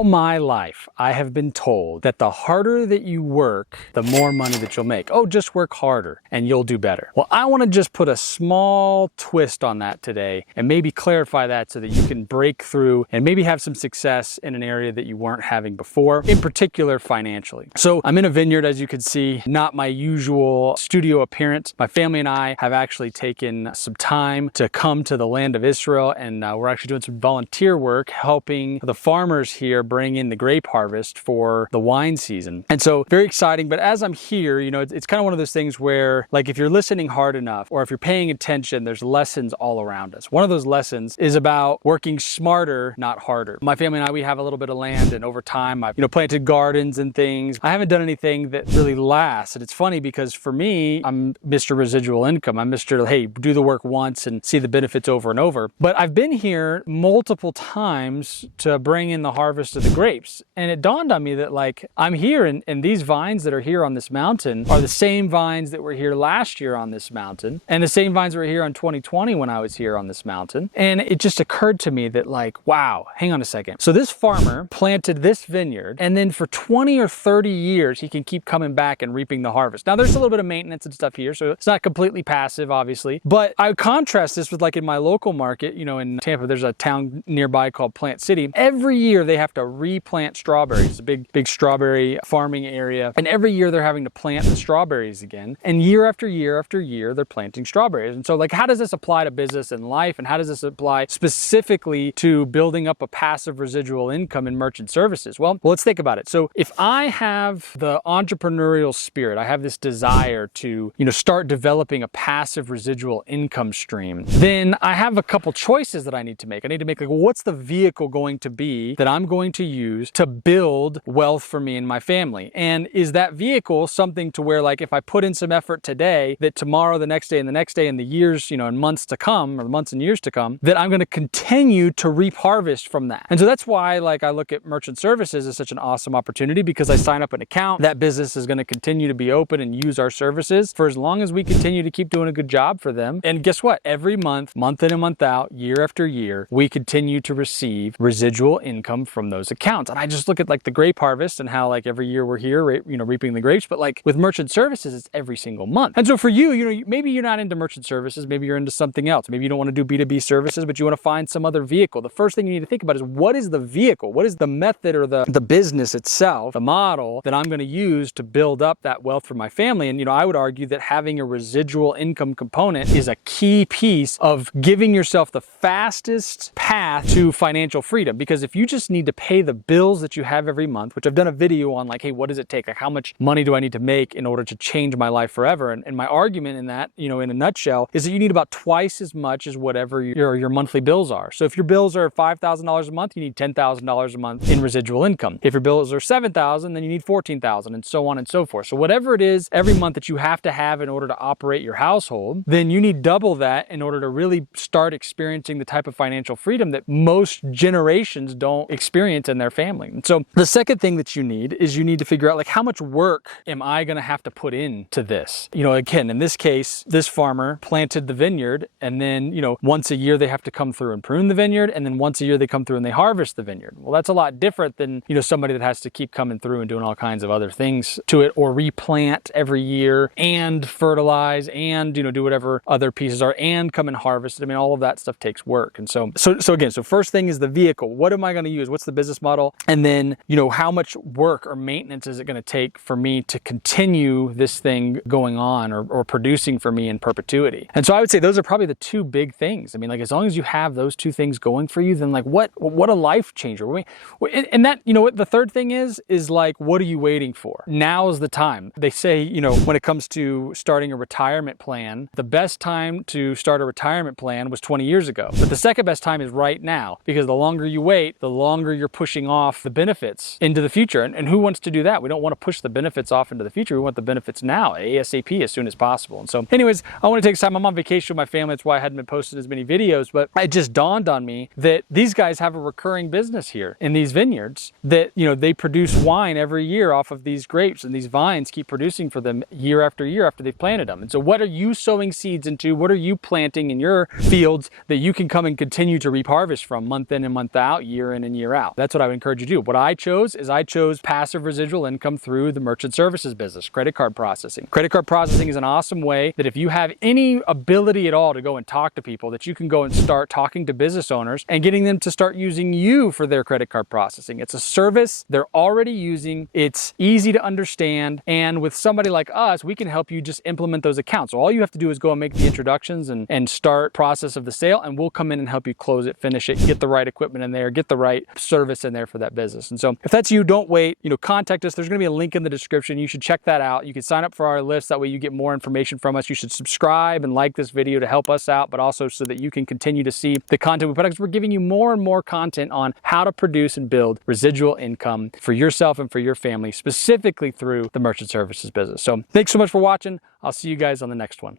All my life, I have been told that the harder that you work, the more money that you'll make. Oh, just work harder and you'll do better. Well, I want to just put a small twist on that today and maybe clarify that so that you can break through and maybe have some success in an area that you weren't having before, in particular financially. So I'm in a vineyard, as you can see, not my usual studio appearance. My family and I have actually taken some time to come to the land of Israel, and we're actually doing some volunteer work helping the farmers here bring in the grape harvest for the wine season. And so very exciting. But as I'm here, you know, it's kind of one of those things where, like, if you're listening hard enough or if you're paying attention, there's lessons all around us. One of those lessons is about working smarter, not harder. My family and I, we have a little bit of land, and over time I've, planted gardens and things. I haven't done anything that really lasts. And it's funny because for me, I'm Mr. Residual Income. I'm Mr. Hey, do the work once and see the benefits over and over. But I've been here multiple times to bring in the harvest of the grapes. And it dawned on me that, like, I'm here and these vines that are here on this mountain are the same vines that were here last year on this mountain, and the same vines that were here in 2020 when I was here on this mountain. And it just occurred to me that, like, wow, hang on a second. So this farmer planted this vineyard, and then for 20 or 30 years, he can keep coming back and reaping the harvest. Now, there's a little bit of maintenance and stuff here, so it's not completely passive, obviously. But I would contrast this with, like, in my local market, in Tampa, there's a town nearby called Plant City. Every year they have to replant strawberries. It's a big strawberry farming area. And every year they're having to plant the strawberries again. And year after year after year, they're planting strawberries. And so, like, how does this apply to business and life? And how does this apply specifically to building up a passive residual income in merchant services? Well, let's think about it. So if I have the entrepreneurial spirit, I have this desire to, start developing a passive residual income stream, then I have a couple choices that I need to make. I need to make, like, well, what's the vehicle going to be that I'm going to use to build wealth for me and my family? And is that vehicle something to where, like, if I put in some effort today, that tomorrow, the next day, and the next day, and the years, and months to come, or months and years to come, that I'm going to continue to reap harvest from that? And so that's why, like, I look at merchant services as such an awesome opportunity, because I sign up an account. That business is going to continue to be open and use our services for as long as we continue to keep doing a good job for them. And guess what? Every month in and month out, year after year, we continue to receive residual income from those accounts. And I just look at, like, the grape harvest and how, like, every year we're here, reaping the grapes. But, like, with merchant services, it's every single month. And so for you, maybe you're not into merchant services. Maybe you're into something else. Maybe you don't want to do B2B services, but you want to find some other vehicle. The first thing you need to think about is, what is the vehicle? What is the method or the business itself, the model that I'm going to use to build up that wealth for my family? And, I would argue that having a residual income component is a key piece of giving yourself the fastest path to financial freedom. Because if you just need to pay the bills that you have every month, which I've done a video on, like, hey, what does it take? Like, how much money do I need to make in order to change my life forever? And my argument in that, in a nutshell, is that you need about twice as much as whatever your monthly bills are. So if your bills are $5,000 a month, you need $10,000 a month in residual income. If your bills are $7,000, then you need $14,000, and so on and so forth. So whatever it is every month that you have to have in order to operate your household, then you need double that in order to really start experiencing the type of financial freedom that most generations don't experience in their family. And so the second thing that you need is you need to figure out, like, how much work am I going to have to put into this? Again, in this case, this farmer planted the vineyard, and then, once a year they have to come through and prune the vineyard, and then once a year they come through and they harvest the vineyard. Well, that's a lot different than, somebody that has to keep coming through and doing all kinds of other things to it, or replant every year and fertilize and, do whatever other pieces are and come and harvest it. I mean, all of that stuff takes work. And so again, first thing is the vehicle. What am I going to use? What's the business model? And then, how much work or maintenance is it going to take for me to continue this thing going on or producing for me in perpetuity? And so I would say those are probably the two big things. I mean, like, as long as you have those two things going for you, then, like, what a life changer. And that, what the third thing is like, what are you waiting for? Now is the time. They say, when it comes to starting a retirement plan, the best time to start a retirement plan was 20 years ago. But the second best time is right now, because the longer you wait, the longer you're pushing off the benefits into the future. And who wants to do that? We don't want to push the benefits off into the future. We want the benefits now, ASAP, as soon as possible. And so anyways, I want to take some time. I'm on vacation with my family. That's why I hadn't been posting as many videos, but it just dawned on me that these guys have a recurring business here in these vineyards that, they produce wine every year off of these grapes, and these vines keep producing for them year after year after they've planted them. And so what are you sowing seeds into? What are you planting in your fields that you can come and continue to reap harvest from month in and month out, year in and year out? that's what I would encourage you to do. What I chose is I chose passive residual income through the merchant services business, credit card processing. Credit card processing is an awesome way that if you have any ability at all to go and talk to people, that you can go and start talking to business owners and getting them to start using you for their credit card processing. It's a service they're already using. It's easy to understand. And with somebody like us, we can help you just implement those accounts. So all you have to do is go and make the introductions and start process of the sale, and we'll come in and help you close it, finish it, get the right equipment in there, get the right service in there for that business. And so if that's you, don't wait, contact us. There's going to be a link in the description. You should check that out. You can sign up for our list. That way you get more information from us. You should subscribe and like this video to help us out, but also so that you can continue to see the content we put out, because we're giving you more and more content on how to produce and build residual income for yourself and for your family, specifically through the merchant services business. So thanks so much for watching. I'll see you guys on the next one.